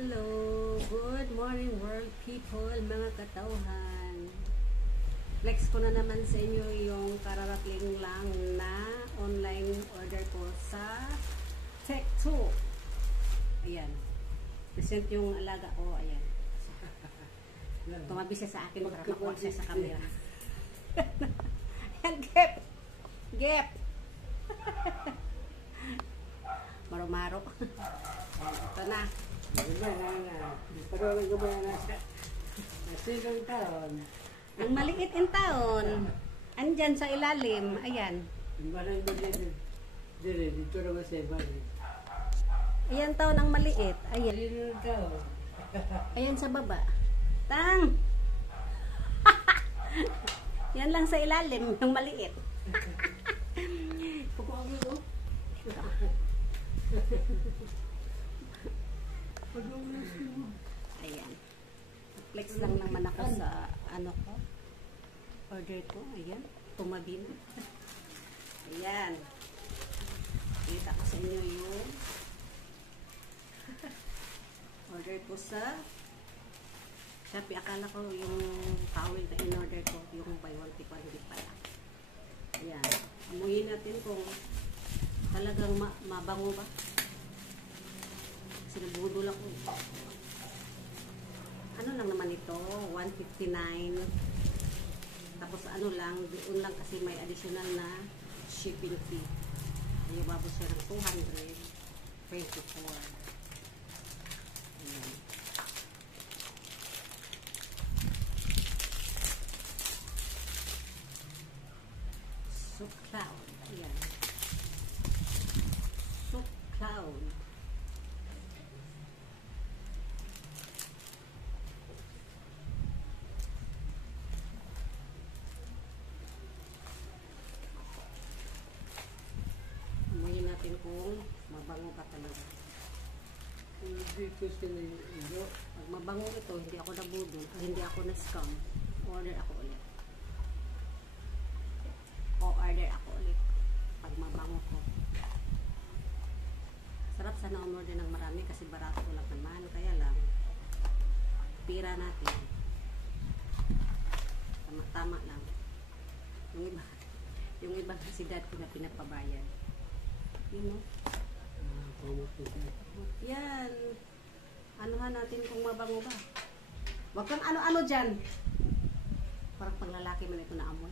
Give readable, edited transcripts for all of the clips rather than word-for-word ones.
Hello! Good morning world people, mga katauhan. Flex ko na naman sa inyo yung kararating lang na online order ko sa Tech2. Ayan. Present yung alaga ko. Ayan. Tumabi siya sa akin para makuha siya sa camera. Ayan, Gep! Gep! Maro-maro. Ito na. Ang maliit in taon. Andyan sa ilalim. Ayan. Ayan taon ang maliit. Ayan. Ayan sa baba. Tang! Yan lang sa ilalim. Yung maliit. Ayan. Flex lang naman ako sa ano ko. Order ko. Ayan. Tumabi na. Ayan. Kita ko sa inyo yung order ko sa Shopee. Akala ko yung towel na in-order ko yung buy one take one, hindi pala. Ayan. Amuyin natin kung talagang mabango ba. Kasi nabudol ako. Ano lang naman ito? 159. Tapos ano lang, doon lang kasi may additional na shipping fee. Ay, babos siya ng 224. Ayan. Soap Cloud. Ayan. Soap Cloud. Amuyin natin kung mabango ka talaga. Pag mabango ito, hindi ako nabudol, hindi ako na-scam, order ako ulit. Order ako ulit. Pag mabango ko. Sarap sana umorder ng marami kasi barato lang naman. Kaya lang, pira natin. Tama-tama lang. Yung iba si dad ko na pinapabayad. Yun know? Yan. Anuhan natin kung mabango ba. Wag kang ano-ano dyan. Parang panglalaki man ito na amoy.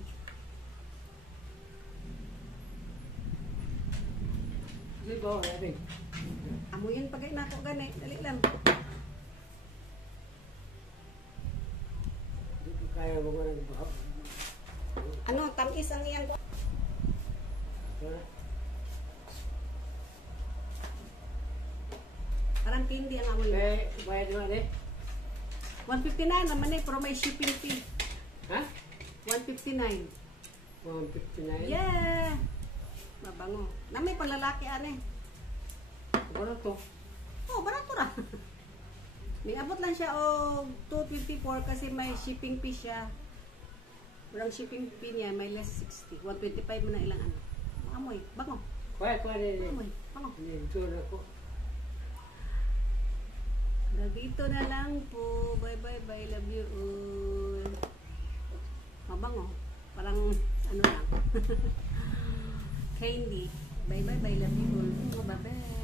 Amuyin pagay na ako gani. Dali lang. Ano, tamis ang iyang parang tindi ang amoy. Bayad naman eh. 159 naman eh, pero may shipping fee. Ha? 159. 159? Yeah! Mabango. Na may palalaki ane. Barato. Oh, barato ra. May abot lang siya o 224 kasi may shipping fee siya. Walang shipping fee niya, may less 60. 125 mo na ilang ano. Amoy, bango. Kuya din. Amoy, bango. Ito na ko. Dito na lang po. Bye bye bye. Love you all. Mabango. Parang ano lang. Candy. Bye bye bye. Love you all. Bye bye.